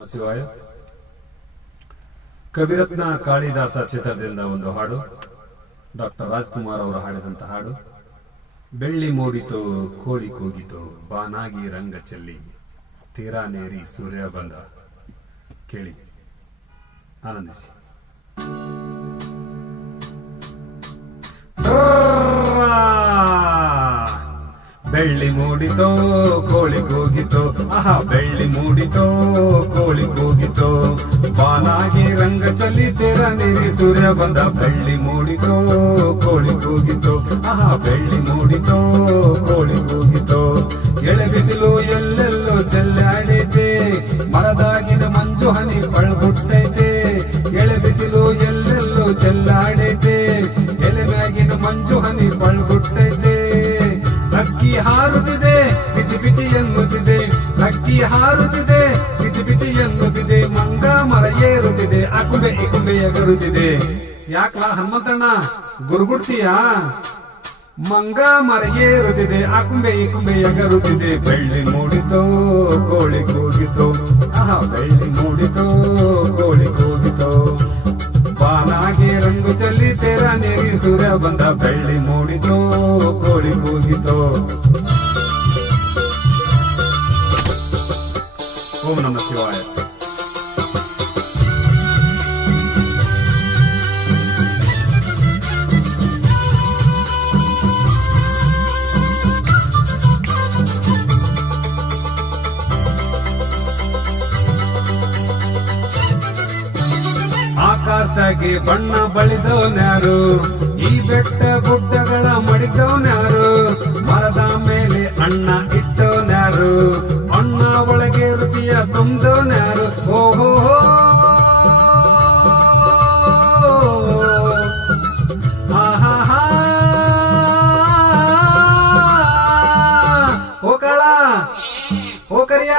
ಶಿವಾಯ. ಕವಿರತ್ನ ಕಾಳಿದಾಸ ಚಿತ್ರದಿಂದ ಒಂದು ಹಾಡು, ಡಾಕ್ಟರ್ ರಾಜ್ಕುಮಾರ್ ಅವರು ಹಾಡಿದಂತ ಹಾಡು. ಬೆಳ್ಳಿ ಮೂಡಿತು ಕೋಳಿ ಕೂಗಿತು, ಬಾನಾಗಿ ರಂಗ ಚೆಲ್ಲಿ ತೀರಾ ನೇರಿ ಸೂರ್ಯ ಬಂದ. ಕೇಳಿ, ಆನಂದಿಸಿ. ಬೆಳ್ಳಿ ಮೂಡಿತೋ ಕೋಳಿ ಕೂಗಿತೋ, ಆಹಾ ಬೆಳ್ಳಿ ಮೂಡಿತೋ ಕೋಳಿ ಕೂಗಿತೋ, ಬಾನಾಗಿ ರಂಗ ಚಲಿ ತೀರ ನೀರಿ ಸೂರ್ಯ ಬಂದ. ಬೆಳ್ಳಿ ಮೂಡಿತೋ ಕೋಳಿ ಕೂಗಿತೋ, ಆಹಾ ಬೆಳ್ಳಿ ಮೂಡಿತೋ ಕೋಳಿ ಕೂಗಿತೋ. ಎಳೆ ಬಿಸಿಲು ಎಲ್ಲೆಲ್ಲೋ ಚೆಲ್ಲಾಡೈತೆ, ಮರದಾಗಿನ ಮಂಜು ಹನಿ ಪಳ್ಗುಟ್ಟೈತೆ. ಎಳೆ ಬಿಸಿಲು ಎಲ್ಲೆಲ್ಲೋ ಚೆಲ್ಲಾಡೈತೆ, ಎಲೆ ಮ್ಯಾಗಿನ ಮಂಜು ಹನಿ ಪಳ್ಗುಟ್ಟೈತೆ. ಅಕ್ಕಿ ಹಾರುತ್ತಿದೆ ಬಿಚಿ ಬಿಚಿ ಎನ್ನುತ್ತಿದೆ, ಅಕ್ಕಿ ಹಾರುತ್ತಿದೆ ಬಿಚಿ ಬಿಚಿ ಎನ್ನುತ್ತಿದೆ. ಮಂಗ ಮರ ಏರುತ್ತಿದೆ, ಅಕುಂಬೆ ಇಕುಂಬೆ ಎಗರುತ್ತಿದೆ. ಯಾಕಲಾ ಹನುಮಂತಣ್ಣ ಗುರುಗುಡ್ತೀಯಾ? ಮಂಗ ಮರ ಏರುತ್ತಿದೆ, ಅಕುಂಬೆ ಇಕುಂಬೆ ಎಗರುತ್ತಿದೆ. ಬೆಳ್ಳಿ ಮೂಡಿತೋ ಕೋಳಿ ಕೂಗಿತೋ, ಆಹಾ ಬೆಳ್ಳಿ ಮೂಡಿತೋ ಕೋಳಿ ಕೂಗಿತೋ, ಬಾನಾಗಿ ರಂಗು ಚಲ್ಲಿ ತೀರ ನೀರಿ ಸೂರ್ಯ ಬಂದ. ಬೆಳ್ಳಿ ಮೂಡಿತೋ ಕೋಳಿ ಕೂಗಿತೋ. ಓಂ ನಮಃ ಶಿವಾಯ. ಆಕಾಶದಾಗೆ ಬಣ್ಣ ಬಳಿದವನ್ಯಾರು, ಈ ಬೆಟ್ಟ ಗುಡ್ಡಗಳ ಮಡಿದವನ್ಯಾರು. ಮರದ ಮೇಲೆ ಅಣ್ಣ ಇಟ್ಟವನ್ಯಾರು, ಅಣ್ಣ ಒಳಗೆ ರುಚಿಯ ತುಂಬಿದವನ್ಯಾರು. ಓಹೋ ಆಹಾ ಓ ಕಾಳ, ಓ ಕರಿಯ,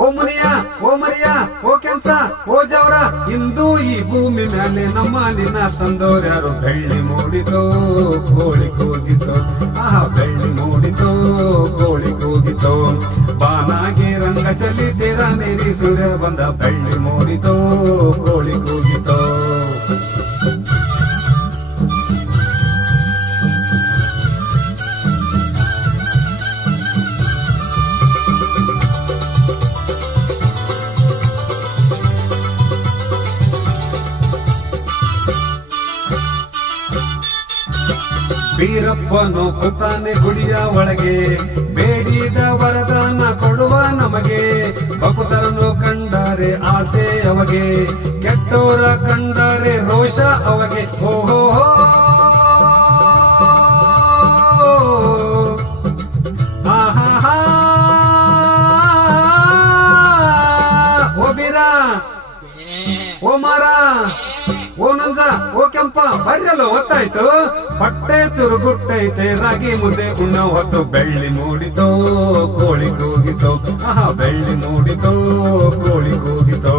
ಓ ಮುನಿಯ, ಓ ಮರಿಯ, ಓ ಕೆಂಚ, ಓ ಜವರ, ಇಂದು ಈ ಭೂಮಿ ಮೇಲೆ ನಮ್ಮ ನಿನ್ನ ತಂದೋರ್ಯಾರು. ಬೆಳ್ಳಿ ಮೂಡಿತೋ ಕೋಳಿ ಕೂಗಿತೋ, ಆಹಾ ಬೆಳ್ಳಿ ಮೂಡಿತೋ ಕೋಳಿ ಕೂಗಿತೋ, ಬಾನಾಗಿ ರಂಗ ಚಲಿ ತೀರ ನೀರಿ ಸೂರ್ಯ ಬಂದ. ಬೆಳ್ಳಿ ಮೂಡಿತೋ ಕೋಳಿ ಕೂಗಿತೋ. ಬೀರಪ್ಪನು ಕೂತಾನೆ ಗುಡಿಯ ಒಳಗೆ, ಬೇಡಿದ ವರದಾನ ಕೊಡುವ ನಮಗೆ. ಭಕ್ತರನ್ನು ಕಂಡರೆ ಆಸೆ ಅವಗೆ, ಕೆಟ್ಟೋರ ಕಂಡರೆ ರೋಷ ಅವಗೆ. ಓಹೋ ಆಹಾ ಓ ಬೀರ, ಓ ಮಾರ, ಓ ನಂಜ, ಓ ಕೆಂಪ, ಬರಲು ಹೊತ್ತಾಯ್ತು. ಹೊಟ್ಟೆ ಚುರುಗುಟ್ಟೈತೆ, ರಾಗಿ ಮುದ್ದೆ ಉಣ್ಣೋ ಹೊತ್ತು. ಬೆಳ್ಳಿ ಮೂಡಿತೋ ಕೋಳಿ ಕೂಗಿತೋ, ಆಹಾ ಬೆಳ್ಳಿ ಮೂಡಿತೋ ಕೋಳಿ ಕೂಗಿತೋ,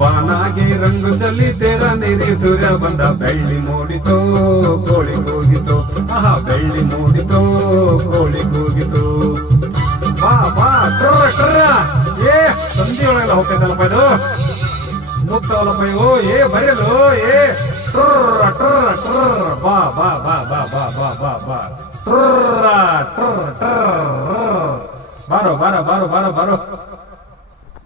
ಬಾನಾಗಿ ರಂಗು ಚಲ್ಲಿ ತೀರ ನೀರಿ ಸೂರ್ಯ ಬಂದ. ಬೆಳ್ಳಿ ಮೂಡಿತೋ ಕೋಳಿ ಕೂಗಿತೋ, ಆಹಾ ಬೆಳ್ಳಿ ಮೂಡಿತೋ ಕೋಳಿ ಕೂಗಿತೋ. ಬಾ ಬಾ ಟ್ರ ಟ್ರ, ಏ ಸಂಧಿ ಒಳಗೆಲ್ಲ ಹೋಗ್ತೈತಲ್ಲಪ್ಪ ಇದು, ಮುಕ್ತವಲ್ಲಪ್ಪ ಇವು. ಏ ಬರೆಯಲು ಏ ಟ್ರ ಟ್ರ ಟ್ರ, ಬಾ ಬಾ ಬಾ ಬಾ ಬಾ ಬಾ ಬಾ ಬಾ ಟ್ರ ಟ್ರ ಟ್ರ, ಬಾರೋ ಬಾರೋ ಬಾರೋ ಬಾರೋ ಬಾರೋ.